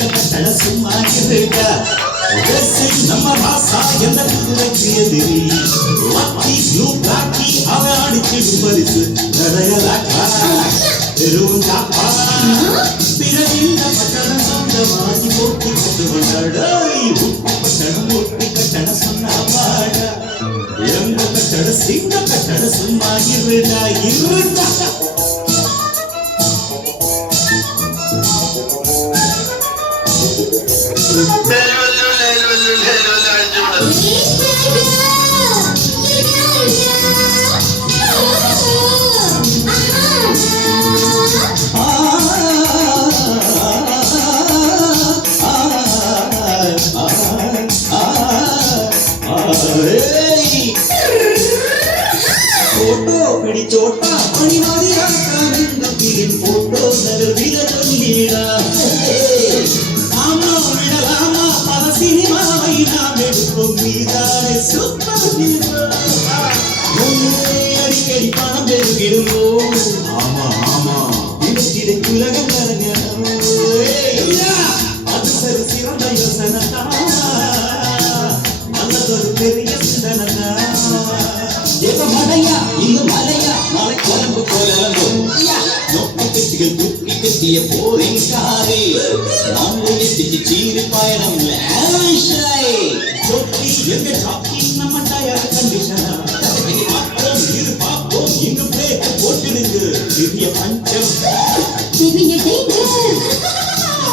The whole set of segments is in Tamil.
சிங்க கட்டட சும்மா இருக்கா நம்ம ராசா என்ன குதிரைக்கு எதிரி லக்கி ப்ளூ பிளாக்கி அவன் அடிச்சிடு பரிசு நடையலாக்கா பெரும் காப்பா பிறவிந்த பட்டணம் சொந்தமாகி போட்டி கொண்டு வந்தாடை பட்டணம் போட்டி கட்டண சொன்னா பாடா எங்க கட்டட சிங்க கட்டட சும்மா இருடா இருடா फोटो पिड़ी चोटा अनिवार्य कानंद फिल्म फोटो नगर विला चलीड़ा आमा विडलामा पद सिनेमा वैना मेडुको मीदारे सुपर हीरो मुन्ने अडिकड़ी पणम पेरुगिडुमो आमा आमा इडकिडे कुलगम करगनो या अदु सरी सिरंद योसनता अल्लदोरु पेरिय सिंदनता ஏக மலையா இந்த மலையா நாளை கொலம்பு போலம்பு நோக்கி கட்டிகள் குட்டி கட்டிய போரின் காரே நாமளே திட்டி சீரி பயணம் லேஷை சொட்டி எங்க சாக்கி நம்ம டயர் கண்டிஷனா இது மாற்றம் இது பாப்போம் இங்கு பிரேக் போட்டுடுங்க திவ்ய பஞ்சம் திவ்ய டேஞ்சர்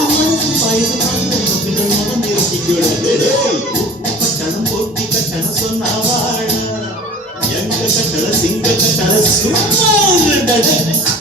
மனசு பாயுது பந்தம் பின்ன மனம் நிறுத்திக்கூடாது பட்டணம் போட்டி கட்டணம் சொன்னா வாழ எங்க கட்டட சிங்க கட்டட சும்மா